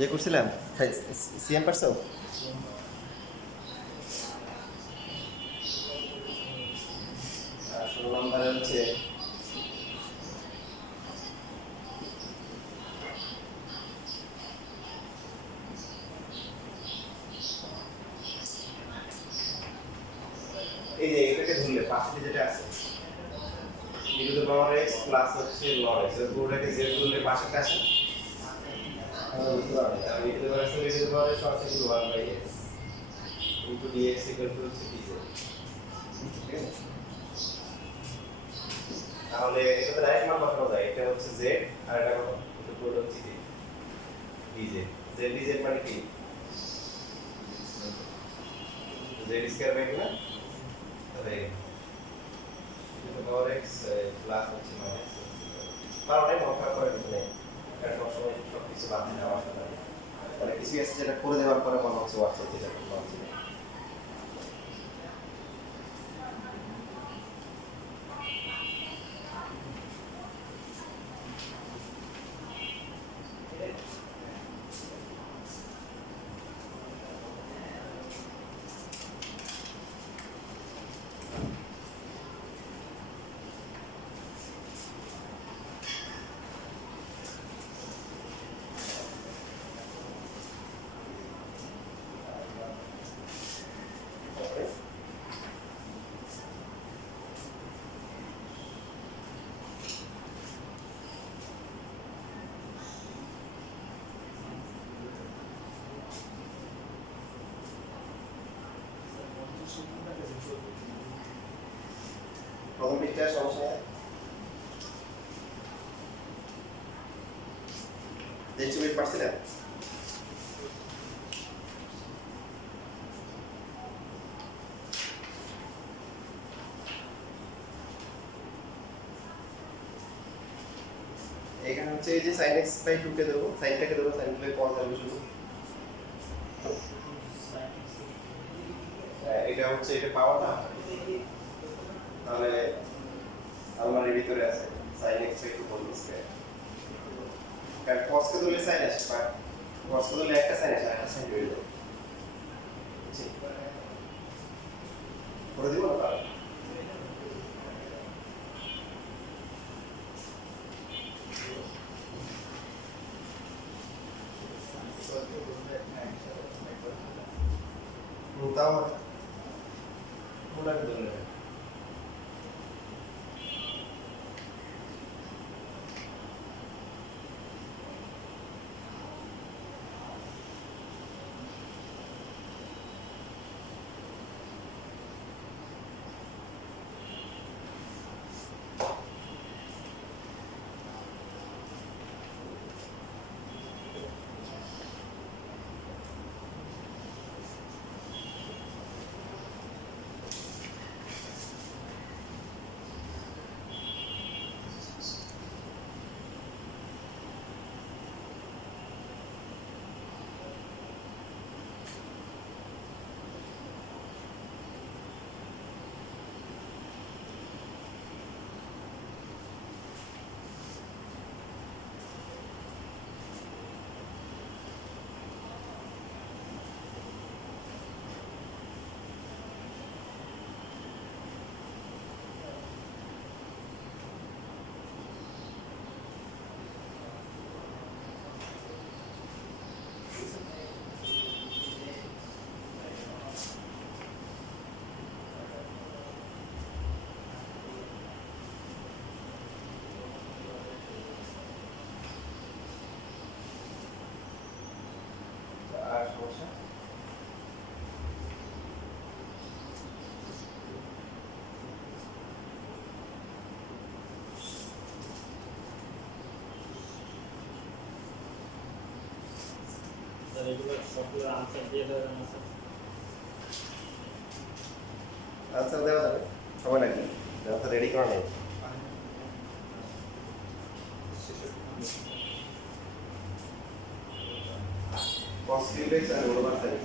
যে করছিলাম সিএম পারছো? 16 নম্বরে হচ্ছে এই যে এটাকে ধরলে পাশে যেটা আছে e to the power x plus হচ্ছে log x এর পুরোটাকে z ধরলে পাশেটা আসে বুঝতে পারবেন তাহলে e to the power x সরাসরি 1/x into dx equal to হচ্ছে dz ঠিক আছে তাহলে এটা তো ডাইরেক্ট মান বসানো যায় এটা হচ্ছে z আর এটা কত এটা পুরো হচ্ছে dz z dz মানে কি z স্কয়ার বাই না তাহলে পাওয়ার x প্লাস হচ্ছে মাইনাস তাহলে মনে করে দিলে এটা সবসময় সবকিছু বাদ দিয়ে দেওয়া আসলে তাহলে কিছু আছে যেটা করে দেওয়ার পরে মনে হচ্ছে ওয়াটসঅ্যাপ যেটা করলাম হচ্ছে প্রথম পৃষ্ঠা সমস্যা দেখছি বুঝতে পারছিলেন এখানে হচ্ছে এই যে sin x বাই 2 কে দেবো সাইনটাকে দেবো sin প্লে cos হবে শুধু এটা হচ্ছে এটা পাওয়া না তাহলে আলমারির ভিতরে আছে sin x by 2 whole square কারণ cos কে দিলে sin আসে বা cos কে দিলে একটা sin আসে একটা sin হয়ে যাবে ঠিক করে দিব না তাহলে তাও পুরাটা ধরে আর সমস্যা এগুলো সবগুলো আনসার দিয়ে দেবেন আনসার দেওয়া যাবে সময় লাগবে আনসার রেডি করা নেই cos cube x আর ওভার sin x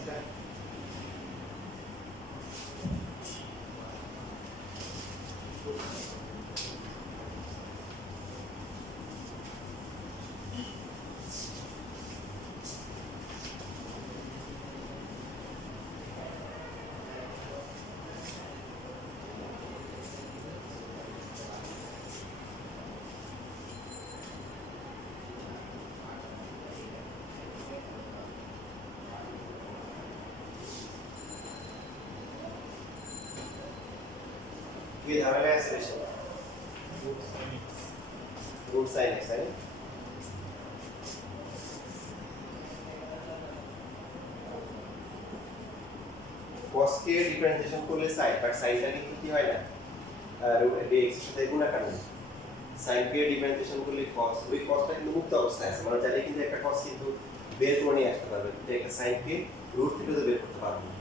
কি ঝামেলা আছে বেশি রুট সাইন এক্স তাই cos কে ডিফারেন্সিয়েশন করলে সাইন বাট সাইনটা কিন্তু কি হয় না রুট dx এর সাথে গুণাকার হয় সাইন কে ডিফারেন্সিয়েশন করলে cos ওই cosটা কিন্তু মুক্ত অবস্থায় আছে মানে চাইলে কিন্তু একটা cos কিন্তু বের করে নিয়ে আসতে পারবে কিন্তু একটা সাইন কে রুট থেকে তো বের করতে পারবে না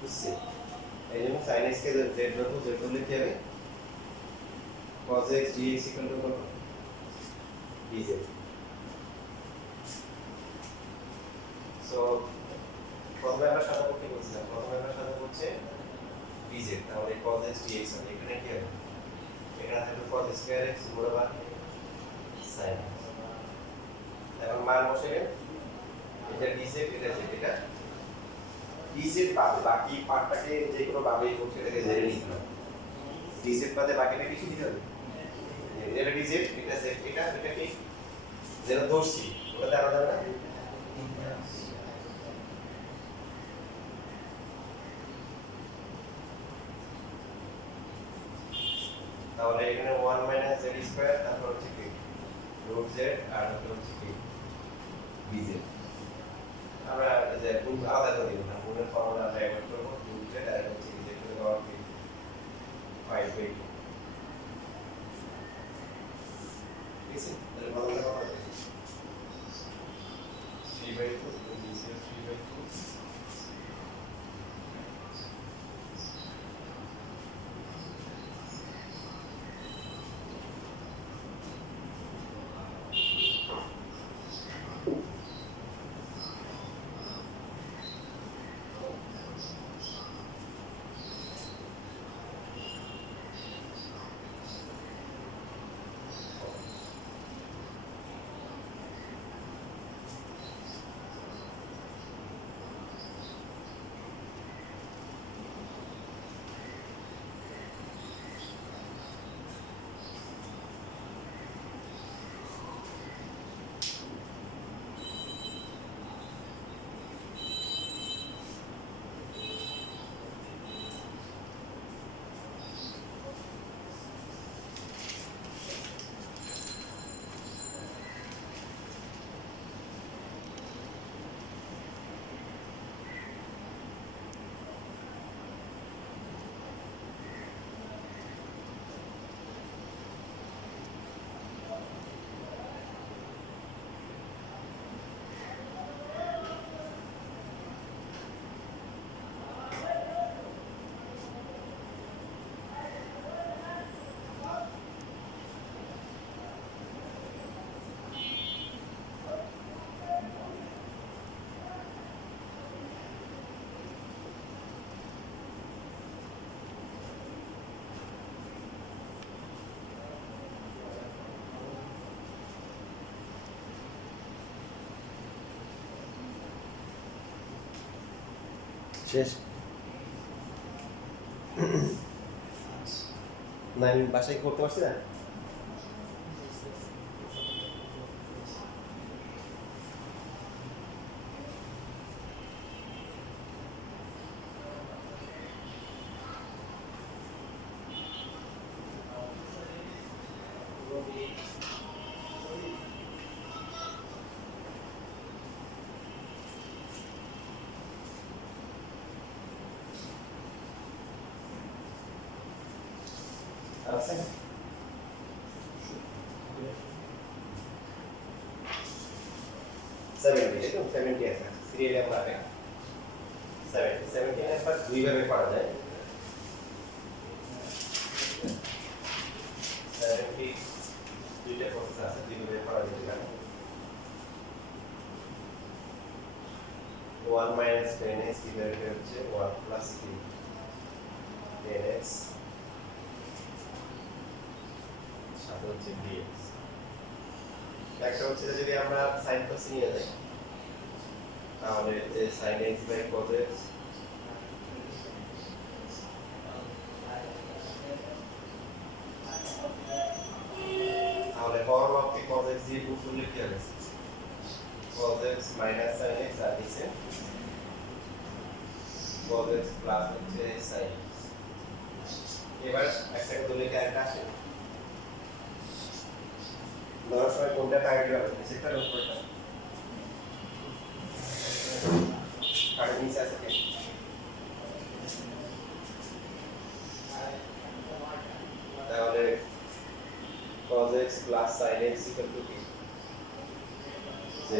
বুঝছি এই জন্য sin x কে z ধরবো z ধরলে কি হবে cos x dx কত dz সো প্রথমে আমরা সাদা করতে বলছিলাম প্রথমে আমরা সাদা করছে dz তাহলে cos x dx হবে এখানে কি হবে এখানে থাকবে cos স্কয়ার x বরাবর sin এখন মান বসেবে এটা dz এটা z এটা dz পাবে বাকি পার্টটাকে যে কোনো ভাবেই হোক সেটাকে জেনে নিতে হবে dz বাদে বাকিটা কিছু দিতে হবে এটা dz এটা z এটা কি যেটা ধরছি ওটা দেওয়া যাবে না তাহলে এখানে 1 মাইনাস z স্কয়ার তারপর হচ্ছে কি রুট z আর হচ্ছে কি dz আমরা যে গুণ আলাদা করে দিব না গুণের ফর্মুলা আমরা ব্যবহার করব রুট z আর হচ্ছে কি z to the power 5 by 2 ঠিক আছে তাহলে ফর্মুলা কত হবে 3 বাই 2 dz 3 বাই 2 শেষ না আমি বাসায় করতে পারছি না আছে 70 দেখুন 70 আছে সিরিয়ালে আমরা আগে 70 এর পর দুই ভাবে পড়া যায় 70 দুইটা প্রসেস আছে দুই ভাবে পড়া যেতে পারে 1 মাইনাস 10x ডিভাইডেড হচ্ছে 1 প্লাস 3 10x সাথে হচ্ছে dx একটা হচ্ছে যদি আমরা sin cos নিয়ে যাই তাহলে যে sin x by cos x তাহলে পাওয়ার অফ cos x দিয়ে গুণ করলে কি হবে cos x minus sin x আর নিচে cos x প্লাস হচ্ছে sin x এবার একটাকে ধরলে কি আরেকটা আসে ধরার সময় কোনটা টার্গেট হবে সেটার উপরটা আর নিচে আছে কি তাহলে cos x plus sin x equal to কি z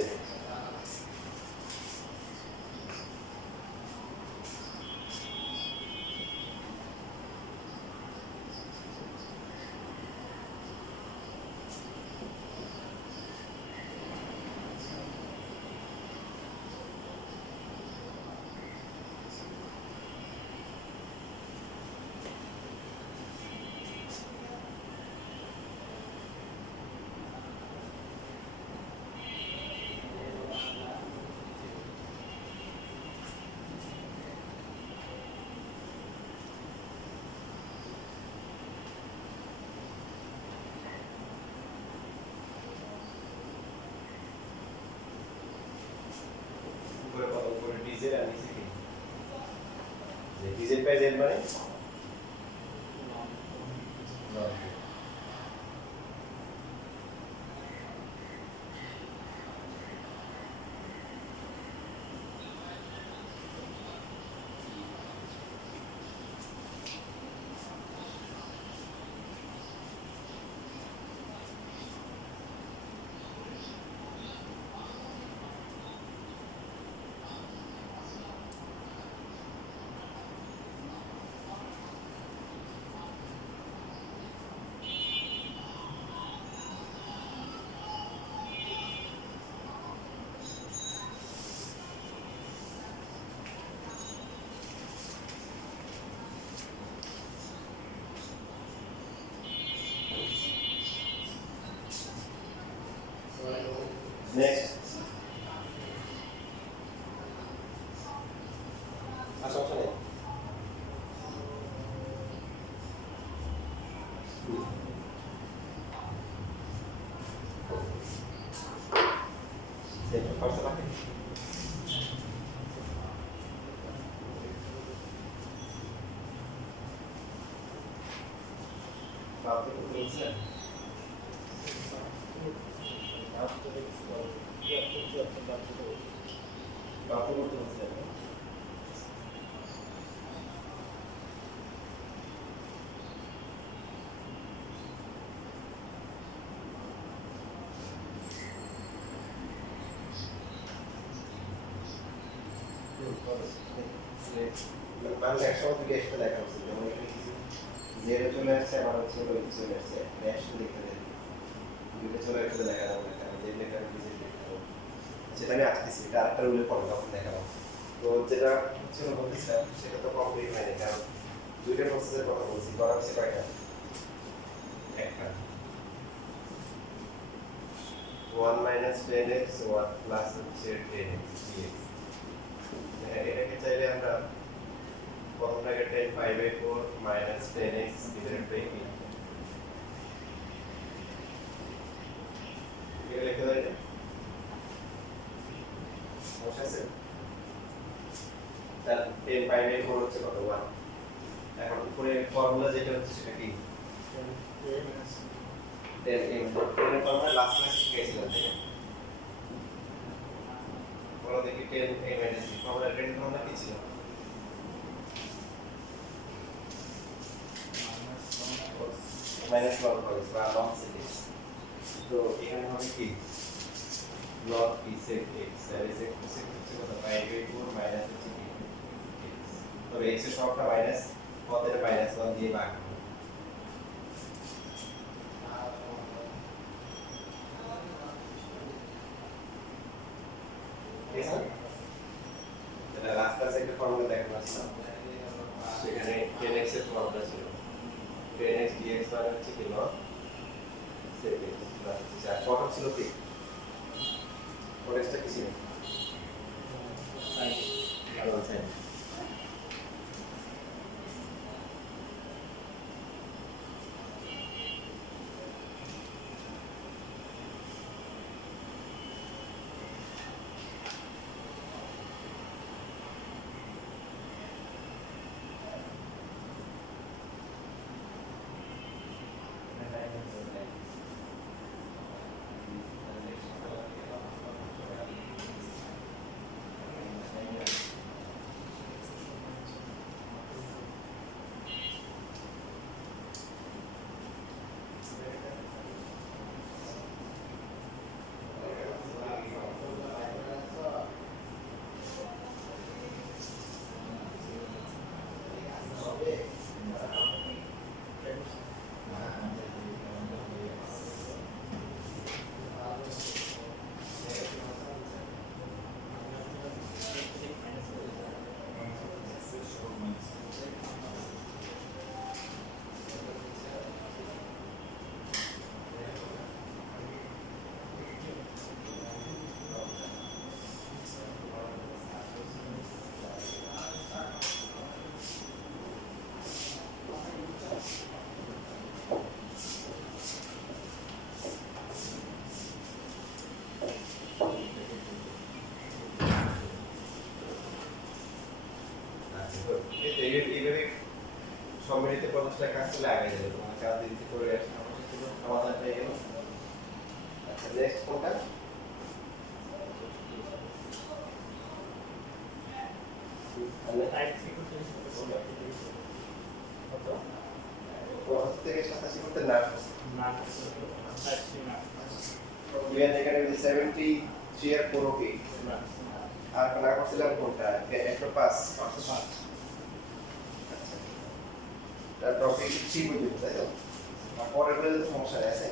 উপরে কত উপরে dz আর নিচে কি যে dz বাই z মানে লগ নেক্সট আসো আসো নেই সেটা ফার্স্ট লাগে বাকি তো বলছে বাকি করতে বলছে মানে একসময় থেকে একটা দেখা উচিত যেমন এখানে কিছু জেরো চলে আসছে আবার হচ্ছে ওই চলে আসছে র্যাশ লিখতে দেয় দুটো চলে আসছে দেখা যাবে না আমি যে লেখা আমি যে লিখতে যেটা আমি আসতেছি এটা আরেকটা রুলে পড়ে তখন দেখাবো তো যেটা হচ্ছে বলতেছিলাম সেটা তো কমপ্লিট হয়নি কারণ দুইটা প্রসেসের কথা বলছি করা হচ্ছে কয়টা একটা 1 minus 10x 1 plus হচ্ছে 10x dx এটাকে চাইলে আমরা প্রথমটাকে 10 5/4 minus 10x divided by 8 এটা লিখতে পারি না সমস্যা আছে তার 10 5/4 হচ্ছে কত 1 এখন উপরে ফর্মুলা যেটা হচ্ছে সেটা কি 10 m 10 এর ফর্মুলা লাস্ট ক্লাসে শিখেছিলাম তাই না বলো দেখি 10 a minus b formula 10 formula কি ছিল মাইনাস লগ cos বা লগ sec x তো এখানে হবে কি log p sec x আর sec sec হচ্ছে কত 5/4 মাইনাস হচ্ছে কি x তবে x এর সবটা মাইনাস পদের মাইনাস 1 দিয়ে ভাগ ঠিক আছে এটা লাস্ট ক্লাসে একটা ফর্মুলা দেখানো ছিল সেখানে 10x এর ফর্মুলা ছিল 10x dx মানে হচ্ছে কি log sec x প্লাস যা কত ছিল কি পরেরটা কি ছিল ভালো আছে সম্মিলিত প্রচেষ্টা কাজ চলে আগে যাবে তোমার কাজ দিতে করে সমস্যা ছিল সমাধান পেয়ে গেল। আচ্ছা নেক্সট কোনটা? টাইপ সিকিউরিটি কত 75 থেকে 87 করতে না না টাইপ সি না দুইয়ের এখানে 73 এর 4 ওকে আর না করছিলাম কোনটা 105 505 তার টপিক সি বুঝতে তাই তো আর পরের গুলো তো সমস্যা আছে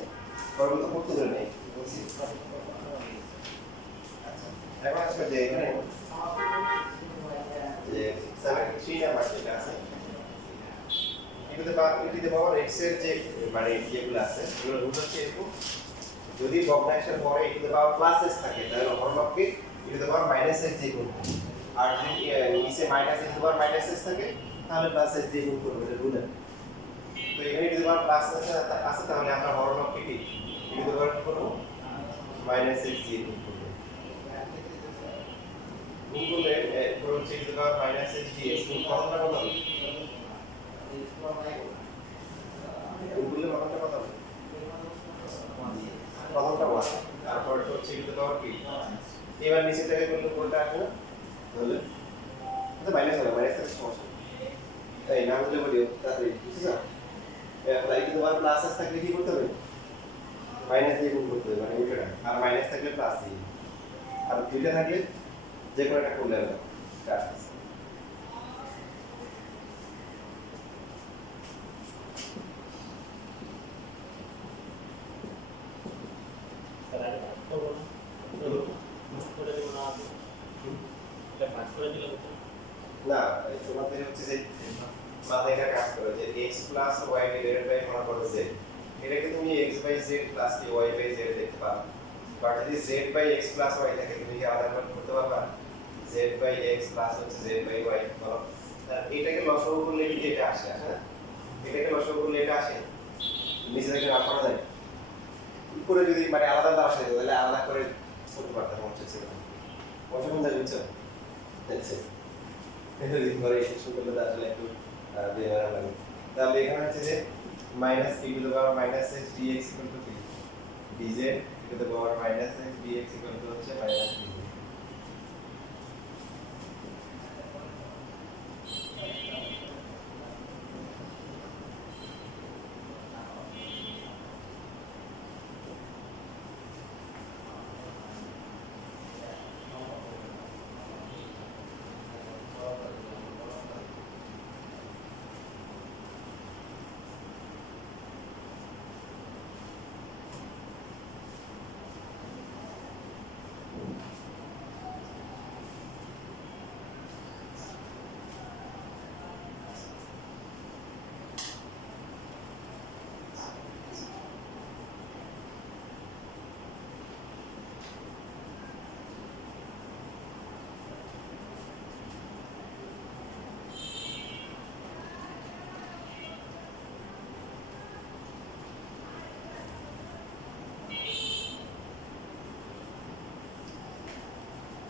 পরের তো করতে ধরে নেই বুঝছি। আচ্ছা এখন আসবে যে এখানে যে 73 নাম্বার যেটা আছে এটিতে পাওয়ার x এর যে মানে যেগুলো আছে এগুলো রুট হচ্ছে এরকম যদি ভগ্নাংশের পরে এটিতে পাওয়ার প্লাস s থাকে তাহলে হরলবকে এটিতে পাওয়ার মাইনাস s দিয়ে গুণ করবে আর যদি নিচে মাইনাস এটিতে পাওয়ার মাইনাস s থাকে তাহলে প্লাস s দিয়ে গুণ করবে এটা রুল। তো এখানে এটিতে পাওয়ার প্লাস s আছে তাহলে আমরা হরলবকে কি এটিতে পাওয়ার কি করব মাইনাস s দিয়ে গুণ করব। গুণ করলে ধরুন এটিতে পাওয়ার মাইনাস s dx গুণ কতটা কত হবে গুণগুলো মানটা কত হবে প্রথমটা 1 তারপর হচ্ছে এটিতে পাওয়ার কি এবার নিচে থেকে করলে কোনটা আসবে তাহলে এটা মাইনাস হবে মাইনাস এর সমস্যা তাই না বলে বলি তাহলে বুঝছো তাই কিন্তু আবার প্লাস s থাকলে কি করতে হবে মাইনাস দিয়ে গুণ করতে হবে মানে উল্টোটা আর মাইনাস থাকলে প্লাস দিয়ে আর দুইটা থাকলে যে কোনো একটা করলে হবে কাজ স্যার আগে তো বলুন করে দিব না এটা পাস করে দিলে হতো না তোমাদের হচ্ছে যে মাথায় এটা কাজ করে যে x plus y divided by মনে করো z এটাকে তুমি x বাই z প্লাস কি y বাই z দেখতে পারো বাট যদি z by x plus y থাকে তুমি কি আলাদা করে করতে পারবা z বাই x প্লাস হচ্ছে z বাই y বলো এটাকে লসাগু করলে কি এটা আসে হ্যাঁ এটাকে লসাগু করলে এটা আসে নিচে থেকে না করা যায় উপরে যদি মানে আলাদা আলাদা আসে তাহলে আলাদা করে করতে পারতাম হচ্ছে সেটা পছন্দ বুঝছো দেখছি এটা দিন পরে এই শুরুটা আসলে একটু বেমারা লাগে তাহলে এখানে হচ্ছে যে minus e to the power minus x dx equal to কি dz e to the power minus x dx equal to হচ্ছে মাইনাস dz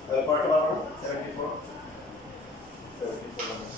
তাহলে পরেরটা পারবো না 74 নম্বর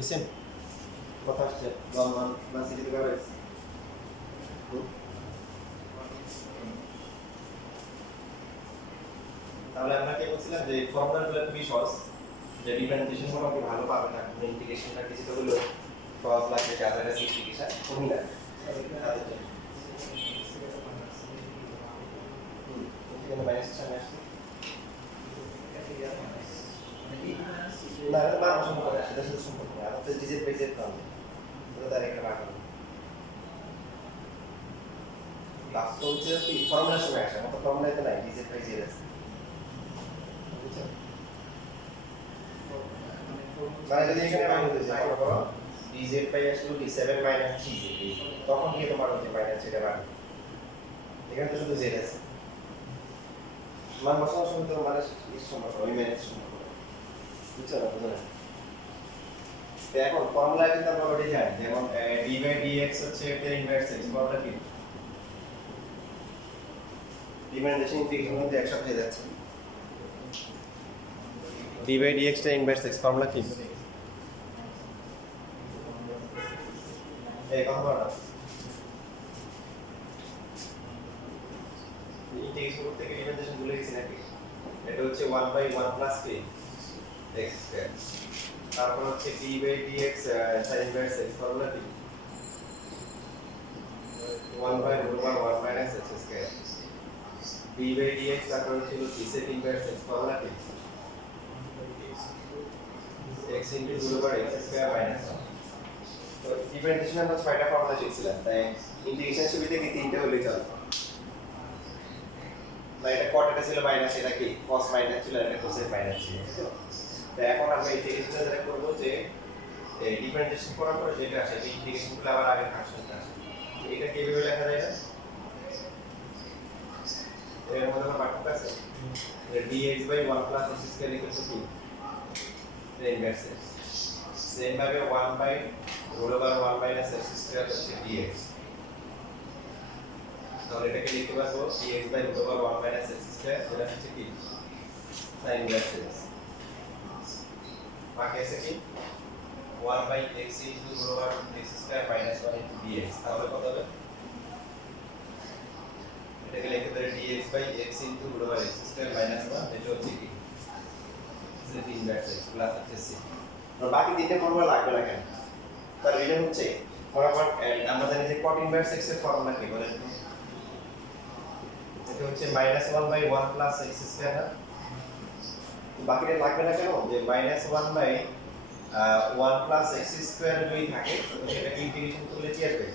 বুঝছেন কথা আসছে লম্বা না সিটি টু পাওয়ার এক্স তাহলে আমরা কি বলছিলাম যে ফর্মুলাগুলো খুবই সহজ যে ডিফারেন্সিয়েশন মোটামুটি ভালো পাবেন না ইন্টিগ্রেশনটা কিছুটা হলেও সহজ লাগছে যাদের কাছে ইন্টিগ্রেশন কমই লাগে এখানে মাইনাস সামনে আসছে না এটা মান সম্পর্ক সেটা শুধু সম্পর্ক না আমাদের ডিজিট বাই জেড পাবো এটা তার একটা ভাগ হবে বাস্তব হচ্ছে কি ফর্মুলার সময় আসে আমাদের ফর্মুলাতে নাই ডিজিট বাই জেড আছে বুঝছেন মানে যদি এখানে মান হতে যায় মনে করো dz পাই আসলো d7 মাইনাস 3z তখন কি তোমার হচ্ছে মাইনাস এটা মান এখানে তো শুধু z আছে মান বসানোর সময় তো মানে এর সমান ওই মাইনাস সমান বুঝছো না বুঝো না তো এখন ফর্মুলা কিন্তু আমরা অলরেডি জানি যেমন d বাই dx হচ্ছে এর ইনভার্স x ফর্মুলা কি ডিফারেন্সিয়েশন ইন্টিগ্রেশন কিন্তু একসাথে হয়ে যাচ্ছে d বাই dx টা ইনভার্স x ফর্মুলা কি এই কথা বলা ইন্টিগ্রেশন করতে গিয়ে ডিফারেন্সিয়েশন ভুলে গেছি নাকি এটা হচ্ছে 1 by 1 plus p x square তারপর হচ্ছে d by dx sin inverse x formula কি 1 by root over 1 minus x square d by dx তারপর ছিল c sec inverse x formula কি x into root over x square minus 1 তো differentiation আমরা ছয়টা formula শিখছিলাম তাই ইন্টিগ্রেশন সুবিধা কি তিনটে হলেই চলে না এটা কট এটা ছিল মাইনাস এটা কি cos মাইনাস ছিল এটা cos মাইনাস ছিল তো এখন আমরা ইন্টিগ্রেশনটা যেটা করব যে এই ডিফারেন্সিয়েশন করার পর যেটা আসে এই ইন্টিগ্রেশনগুলো আবার আগের ফাংশনটা আসে এটা কিভাবে লেখা যায় না এর মধ্যে আমার পার্থক্য আছে dx by 1 plus x square equal to কি ইনভার্স x সেম ভাবে 1 by root over 1 minus x square হচ্ছে dx তাহলে এটাকে লিখতে পারবো dx by root over 1 minus x square এটা হচ্ছে কি sin ইনভার্স x বাকি আছে কি 1 by x into root over x square minus 1 into dx তাহলে কত হবে এটাকে লিখতে পারি dx by x into root over x square minus 1 এটা হচ্ছে কি sin ইনভার্স x প্লাস হচ্ছে c আর বাকি তিনটে ফর্মুলা লাগবে না কেন তার রিজন হচ্ছে বরাবর আমরা জানি যে cot ইনভার্স x এর ফর্মুলা কি বলেন এটা হচ্ছে -1 বাই 1 প্লাস x স্কয়ার না তো বাকিটা লাগবে না কেন যে -1 বাই 1 প্লাস x স্কয়ার যদি থাকে তো সেটাকে ইন্টিগ্রেশন করলে কি আসবে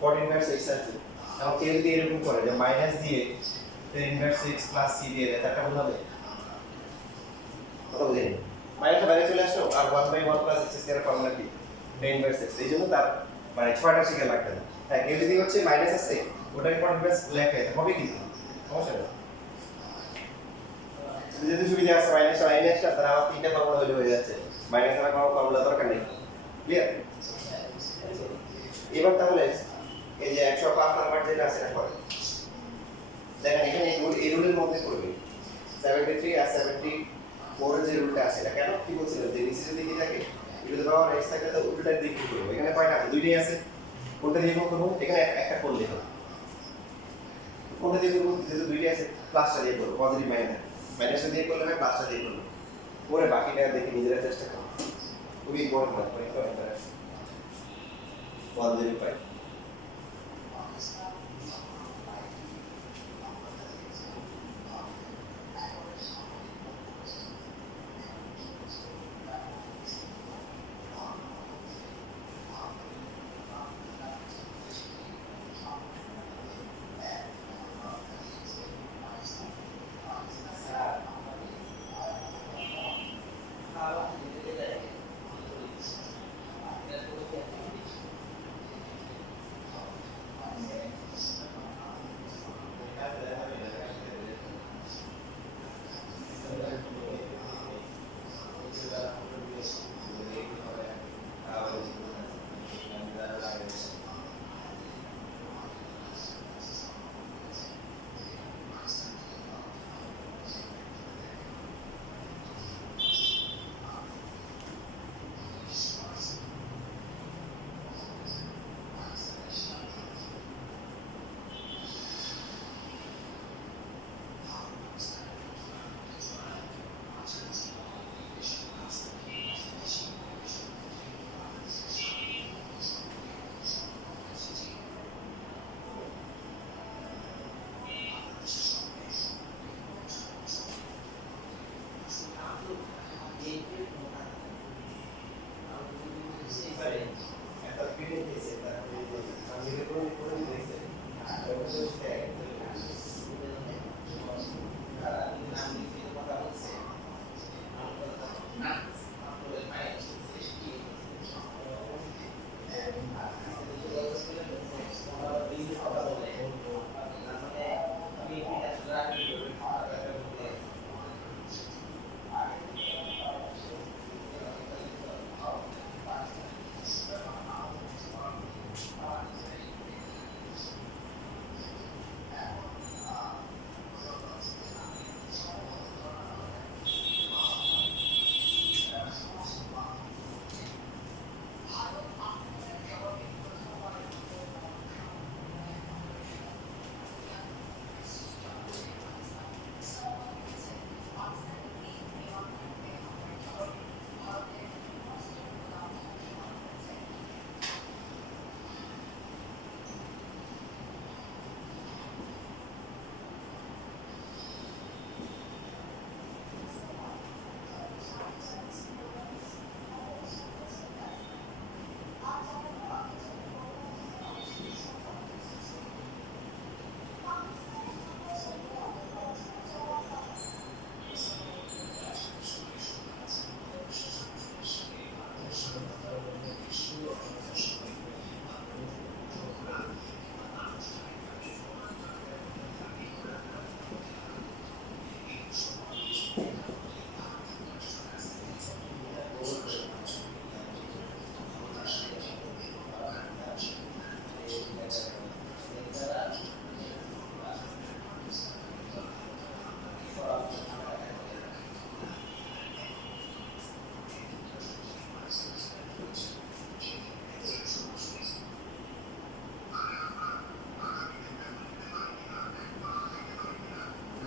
cot ইনভার্স x আসবে এখন কেউ যদি এরকম করে যে মাইনাস দিয়ে tan inverse x plus c দিয়ে দেয় তারটা বলা হবে কথা বুঝেন মাইনাসটা বাইরে চলে আসলো আর 1 by 1 plus x square formula কি tan ইনভার্স x এই জন্য তার মানে ছয়টা শিখে লাগবে না হ্যাঁ কেউ যদি হচ্ছে মাইনাস আছে ওটাকে cot ইনভার্স লেখে হবে কি সমস্যা নেই যদি সুবিধা আছে মাইনাসটা তার আবার তিনটা ফর্মুলা হয়ে যাচ্ছে মাইনাস এর কোনো ফর্মুলা দরকার নেই ক্লিয়ার এবার তাহলে এই যে 105 নাম্বার যেটা আছে এটা করে দেখেন এখানে এই রুলের মধ্যে করবে 73 আর 74 এর যে রুলটা আছে এটা কেন কি বলছিলাম যে নিচে যদি কি থাকে এটা পাওয়ার x থাকে তো উল্টা দিকে কি করব এখানে কয়টা আছে দুইটাই আছে কোনটা দিয়ে করব এখানে একটা করলে হবে কোনটা দিয়ে করব যেহেতু দুইটাই আছে প্লাসটা দিয়ে করব পজিটিভ মাইনাসটা দিয়ে করলে হবে প্লাসটা দিয়ে করব পরে বাকিটা দেখে নিজেরা চেষ্টা করো খুবই ইম্পর্টেন্ট পরীক্ষা interest 105 1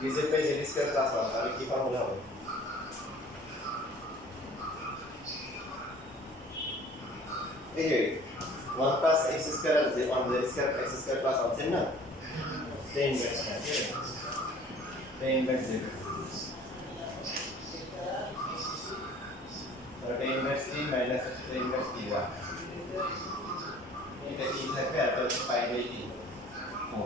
dz by z square plus 1 তাহলে কি ফর্মুলা হবে এই যে 1 প্লাস x স্কয়ার আর z 1 z square x square plus 1 same না same inverse tan inverse z তাহলে tan inverse t minus tan inverse t y এটা কি থাকবে আর তাহলে পাই বাই t ও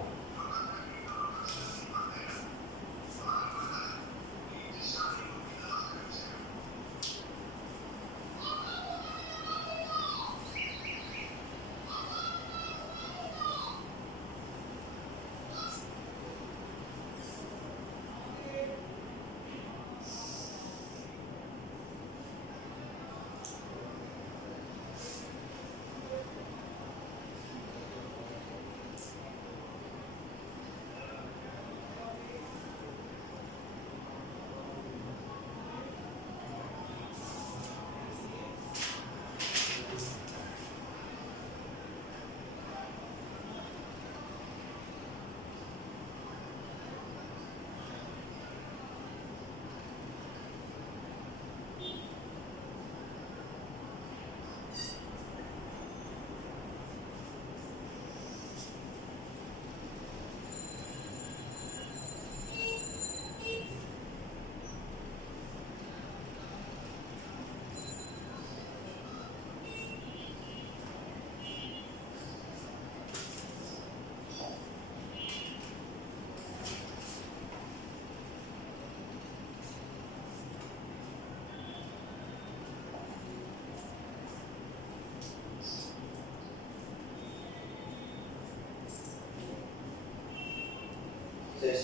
শেষ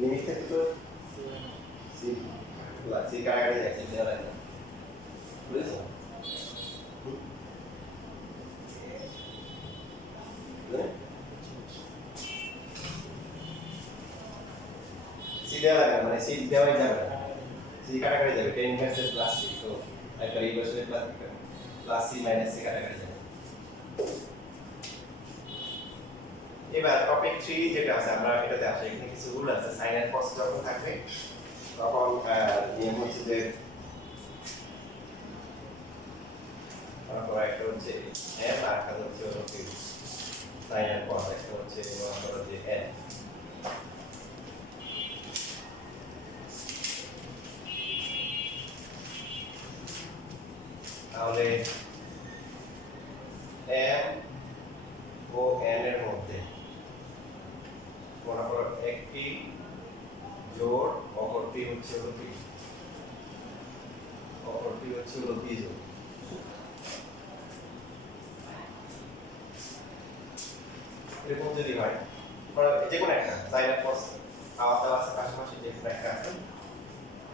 লিমিট থেকে তো সি লা সি কাটাকাটি যাচ্ছে দেওয়া লাগে বুঝেছো সি দেওয়া লাগে মানে সি দেওয়াই যাবে সি কাটাকাটি যাবে 10 ভার্সেস প্লাস সি তো একটা ইকুয়েশনে প্লাস সি মাইনাস সি কাটাকাটি যাবে এবার টপিক 3 যেটা আছে আমরা এটাতে আসি এখানে কিছু রুল আছে সাইন এর কস যখন থাকবে তখন নিয়ম হচ্ছে যে তারপর একটা হচ্ছে m আর একটা হচ্ছে সাইন এর কস একটা হচ্ছে মনে করো যে n তাহলে m ও n এর মধ্যে মনে করো একটি জোড় অপরটি হচ্ছে হলো বিজোড় এরকম যদি হয় যে কোনো একটা সাইন আর কস পাওয়ার দেওয়া আছে পাশাপাশি যে কোনো একটা আছে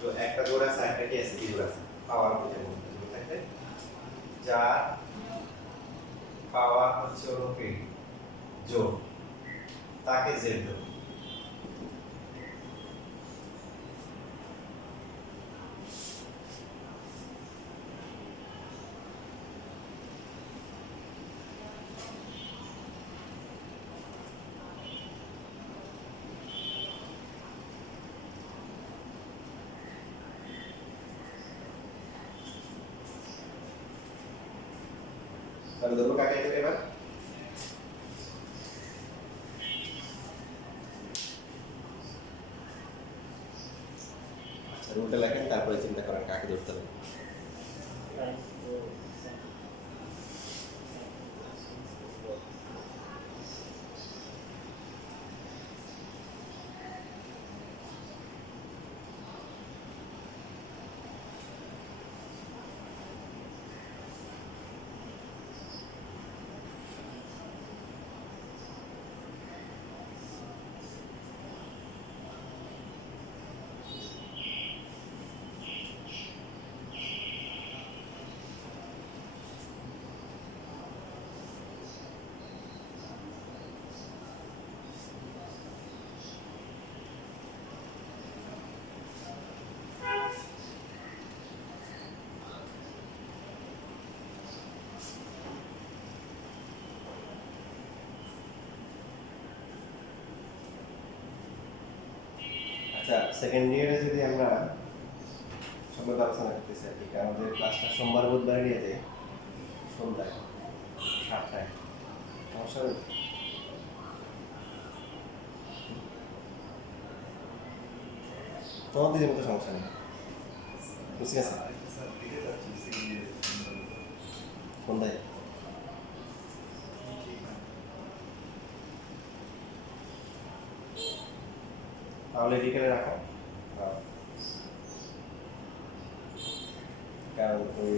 তো একটা জোড় আছে একটা কি আছে বিজোড় আছে পাওয়ার বুঝে মধ্যে থাকবে যার পাওয়ার হচ্ছে হলো কি জোড় তাকে জেড দেব তাহলে ধরবো কাকে এবার রুলটা লেখেন তারপরে চিন্তা করেন কাকে ধরতে হবে সেকেন্ড ইয়ারে যদি আমরা সবাই আলোচনা করতেছি আর কি, আমাদের ক্লাসটা সোমবার বুধবার নিয়ে যায় সন্ধ্যায় 7টায়। সমস্যা হবে? তোমার দিদির মতো সমস্যা নেই, বুঝতে গেছে? সন্ধ্যায় তাহলে বিকেলে রাখো। কারণ ওই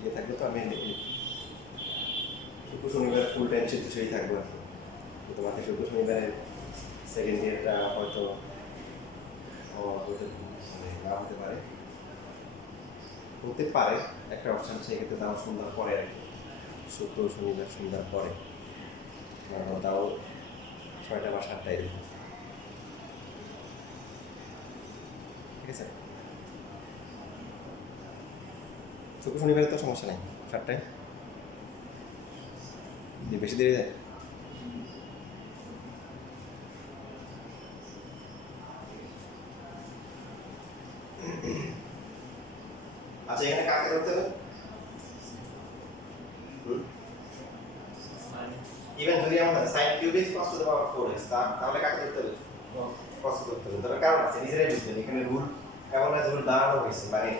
ইয়ে থাকবে তো, আমি শুক্র শনিবার ফুল টাইম শিফট সেই থাকবো আর কি। তো তোমাকে শুক্র শনিবারে সেকেন্ড ইয়ারটা হয়তো না হতে পারে, হতে পারে একটা অপশান, সেক্ষেত্রে তাও সন্ধ্যার পরে আর কি, শুক্র শনিবার সন্ধ্যার পরে, তাও 6টা বা 7টায় দেবো, ঠিক আছে? শুক্র শনিবারে তো সমস্যা নেই, 7টায় বেশি দেরি যায়। আচ্ছা, এখানে কাকে ধরতে হবে? ইভেন যদি আমরা sin cube is cos to the power 4x, তাহলে কাকে ধরতে হবে? cos ধরতে হবে। তবে কারণ আছে, নিজেরাই বুঝবেন, এখানে রুল কেমন আছে, রুল দাঁড়ানো হয়েছে, মানে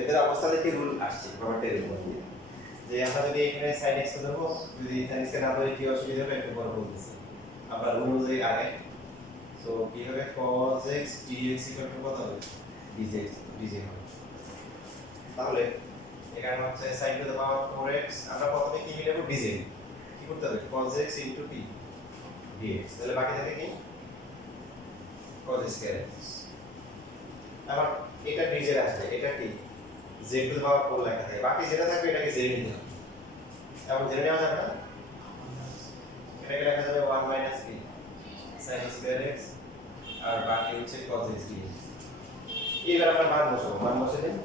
এদের অবস্থা থেকে রুল আসছে প্রপার্টির উপর দিয়ে, যে আমরা যদি এখানে sin x ধরবো, যদি sin x না ধরে কি অসুবিধা হবে একটু পরে বলতেছি। আমরা রুল অনুযায়ী আগে সো কি হবে, cos x dx কত হবে, dz হবে। তাহলে এখানে হচ্ছে sin to the power 4x, আমরা প্রথমে কি নেব, dz, কি করতে হবে, cos x into p dx, তাহলে বাকি থাকে কি, cos স্কয়ার x। আবার এটা dz আসবে, এটা কি z টু দ্য পাওয়ার 4 লেখা থাকে, বাকি যেটা থাকবে এটাকে z নিতে হবে, এবং জেনে নেওয়া যাবে না, এটাকে লেখা যাবে 1 minus p sin square x, আর বাকি হচ্ছে cos x dx। এবার আমরা মান বসে দিন,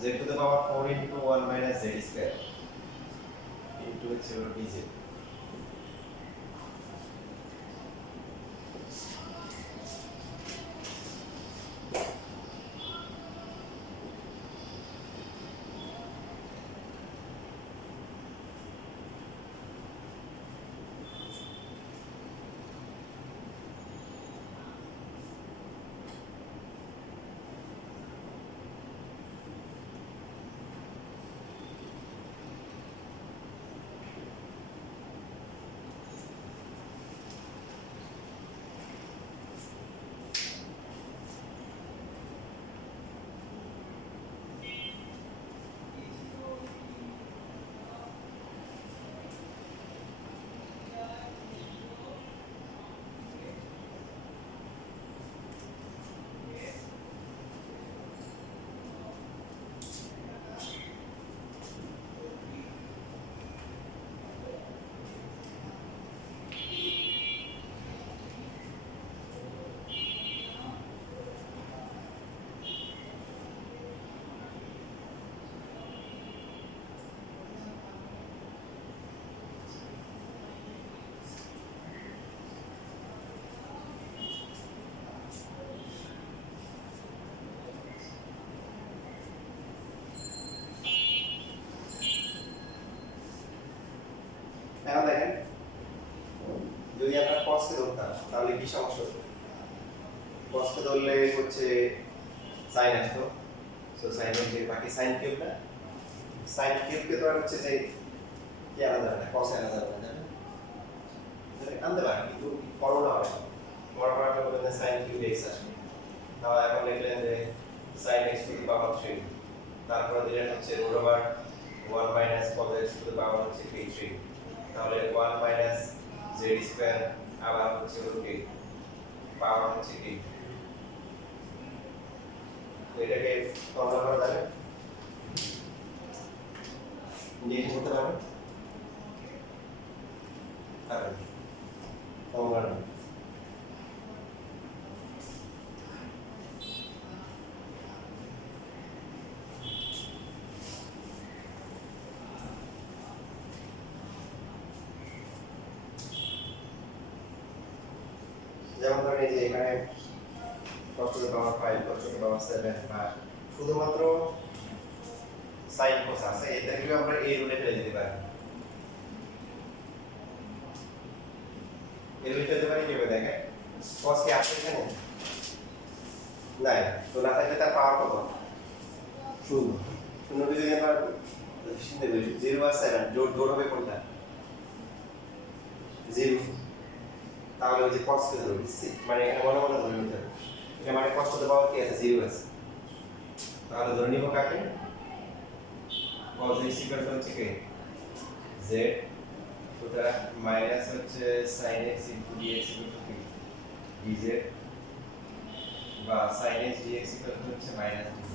z to the power 4 into 1 minus z square into x over dz। এখন দেখেন, যদি আমরা cos কে ধরতাম তাহলে কি সমস্যা হতো, cos কে ধরলে হচ্ছে sin আসতো, সো sin এর বাকি sin কিউব না, sin কিউব কে তো হচ্ছে যে কি আলাদা না, cos আলাদা না, জানেন? তাহলে আনতে পারেন, কিন্তু ফর্মুলা হবে না, ফর্মুলাটা বলতে sin কিউব x আসবে, তাহলে এখন লিখলেন যে sin x to the power 3, তারপরে দিলেন হচ্ছে root over 1 minus cos x to the power হচ্ছে 3, তাহলে 1 মাইনাস z স্কয়ার, আবার হচ্ছে রুট a পাওয়ার হচ্ছে কি, তো এটাকে ফর্মুলা করা যাবে, ইন্টিগ্রেশন করতে পারবেন, পারবেন, ফর্মুলা যেমন ধরেন এই যে এখানে cos to the power 5 cos to the power 7 বা শুধুমাত্র sin cos আছে এটাকে আমরা এই রুটে ফেলে দিতে পারি। এই রুটে ফেলতে পারি কিভাবে দেখেন cos কি আছে এখানে নাই, তো না থাকলে তার পাওয়ার কত শূন্য। শূন্যকে যদি আমরা চিন্তা করি 0 আর 7 জোড় হবে কোনটা 0, তাহলে ওই যে cos কে ধরে দিচ্ছি মানে এখানে মনে মনে ধরে নিতে হবে এটা মানে cos টু দ্য পাওয়ার কি আছে 0 আছে, তাহলে ধরে নিব কাকে cos x ইকুয়াল হচ্ছে কি z, সুতরাং মাইনাস হচ্ছে sin x dx equal to dz বা sin x dx ইকুয়াল হচ্ছে মাইনাস dz।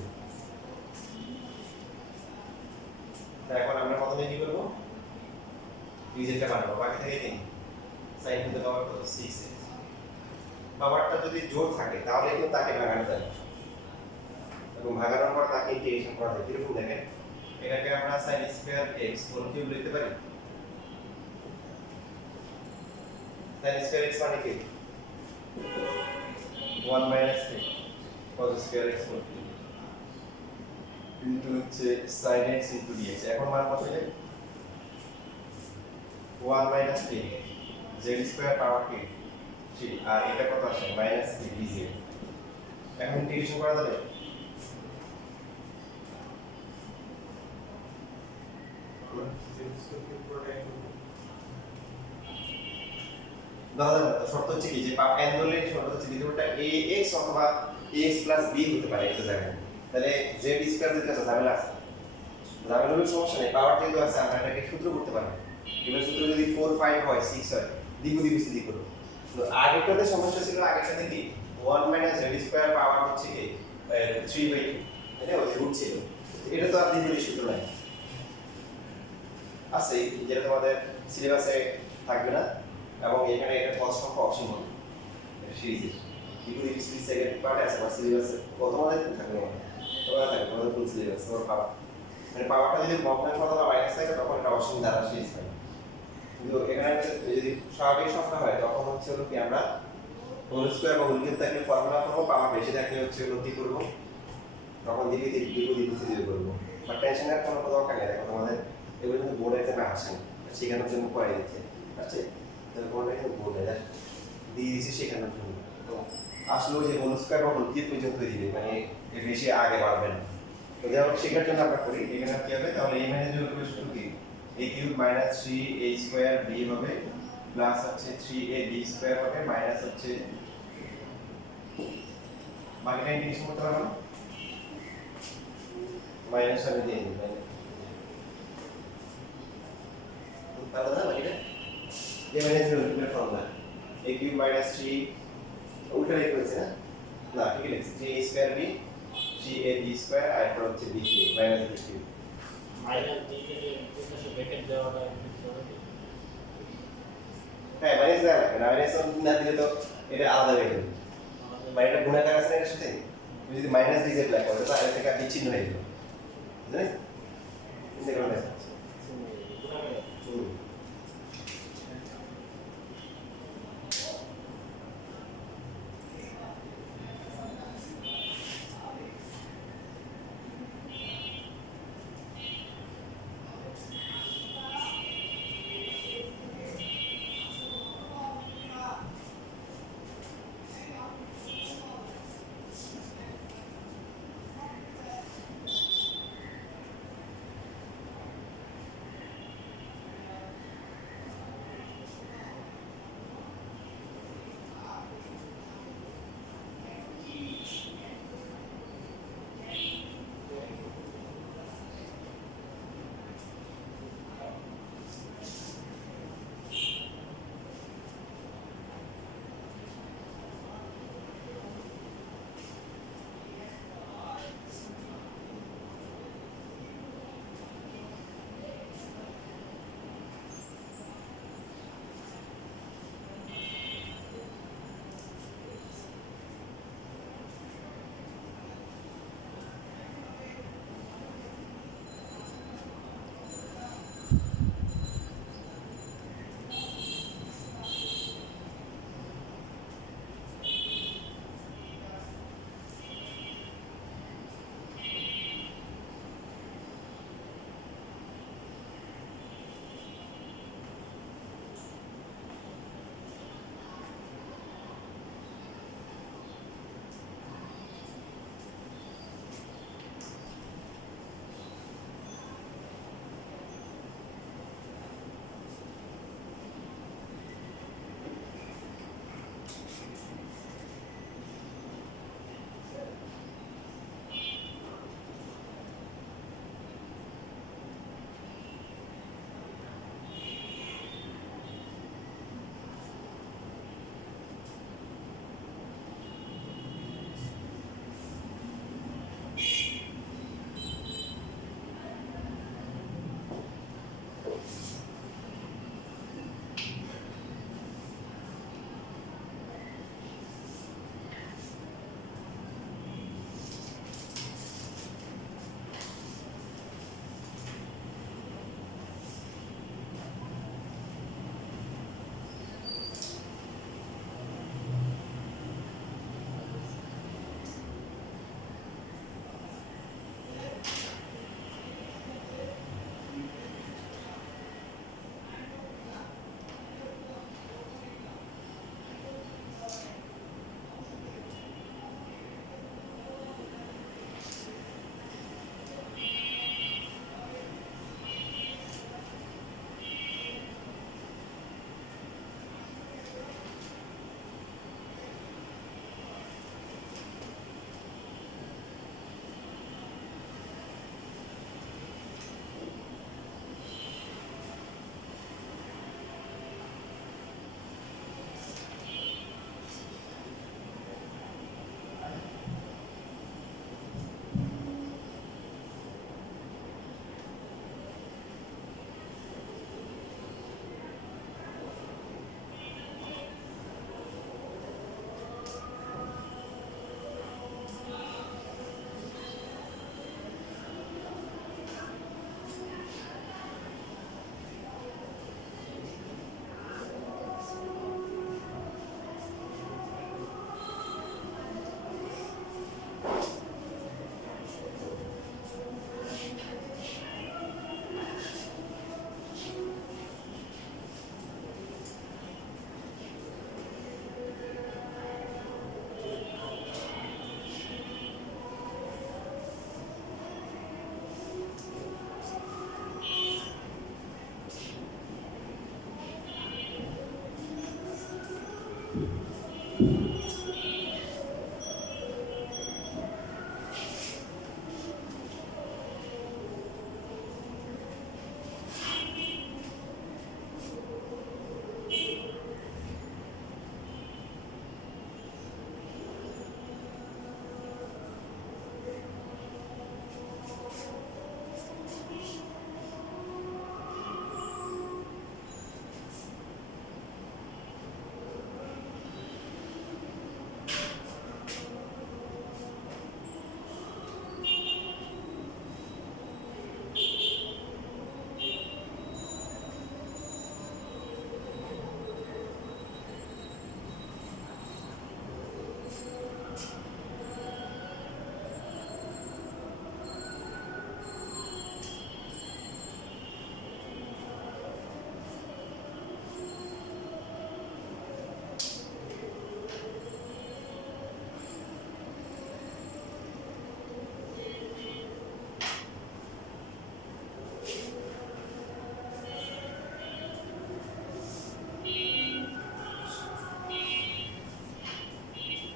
তাই এখন আমরা প্রথমে কি করব dz টা বানাবো, বাকি থেকে দিন sin টু দ্য পাওয়ার কত 6x। পাওয়ারটা যদি জোড় থাকে তাহলে কিন্তু তাকে ভাঙানো যায় এবং ভাঙানোর পর তাকে ইন্টিগ্রেশন করা যায়। কিরকম দেখেন এটাকে আমরা sin square x whole cube লিখতে পারি। sin স্কয়ার x মানে কি 1 minus 3 cos square x whole cube into হচ্ছে sin x ইনটু dx। এখন মান কত হবে 1 মাইনাস 3 z স্কয়ার পাওয়ার কি 3 আর এটা কত আসে মাইনাস 3 dz। এখন ইন্টিগ্রেশন করা যাবে দাদা শর্ত হচ্ছে কি যে n ধরলে শর্ত হচ্ছে বিন্দুটা ax অথবা ax b হতে পারে একটা জায়গায়, তাহলে z স্কয়ার দিতে আছে ঝামেলা আছে, ঝামেলা হলে সমস্যা নেই, পাওয়ার যেহেতু আছে আমরা এটাকে সূত্র করতে পারবো। এবার সূত্র যদি 4 5 হয় 6 হয় দ্বিগুণ বিস্তৃতি করব। তো আগেরটাতে সমস্যা ছিল, আগেরটাতে কি 1 মাইনাস z স্কয়ার পাওয়ার হচ্ছে কি 3/2 এটা ওই রুট ছিল, এটা তো আর দ্বিগুণের সূত্র নাই আছে যেটা তোমাদের সিলেবাসে থাকবে না এবং এখানে এটা cos সংখ্যা অসীম সিরিজের দ্বিগুণ বিস্তৃতি সেকেন্ড পার্টে আছে বা সিলেবাসে তোমাদের থাকবে না, তোমাদের থাকবে তোমাদের ফুল সিলেবাস তোমার পাওয়ার মানে পাওয়ারটা যদি ভগ্নাংশ অথবা মাইনাস থাকে তখন এটা অসীম দ্বারা সিরিজ হয়। কিন্তু এখানে যদি স্বাভাবিক সংখ্যা হয় তখন হচ্ছে হলো কি আমরা হোল স্কয়ার বা হোল কিউব থাকলে ফর্মুলা করব, পাওয়ার বেশি থাকলে হচ্ছে হলো কি করব তখন দ্বিগুণ বিস্তৃতি করব। বাট টেনশনের কোনো দরকার নেই, দেখো তোমাদের এগুলো কিন্তু বোর্ড এক্সামে আসে শেখানোর জন্য করে দিচ্ছে আছে, তো বোর্ডে কিন্তু বোর্ডে দিয়ে দিচ্ছে শেখানোর জন্য, তো আসলে ওই যে হোল স্কয়ার বা হোল কিউব পর্যন্ত দিবে মানে এর বেশি আগে বাড়বে না। তো যাই হোক শেখার জন্য আমরা করি এখানে কি হবে তাহলে a মাইনাস b উপরে শুধু কি a cube minus 3a square b হবে প্লাস হচ্ছে 3ab স্কয়ার হবে মাইনাস হচ্ছে বাকিটা ইন্টিগ্রেশন করতে পারবো না মাইনাস আমি দিয়ে দিই তাহলে না বাকিটা a মাইনাস b উপরে ফর্মুলা a কিউব মাইনাস 3 উল্টা লিখে হয়েছে না না ঠিক আছে 3a square b 3ab square আর এটা হচ্ছে b cube minus b cube minus d কে পাশে ব্র্যাকেট দেওয়াটা হ্যাঁ মাইনাস দেওয়া লাগবে না, মাইনাস না দিলে তো এটা আলাদা হয়ে যাবে মানে এটা গুণাকার আছে না এর সাথে, তুমি যদি মাইনাস দিয়ে লেখো তাহলে এটা থেকে বিচ্ছিন্ন হয়ে যাবে।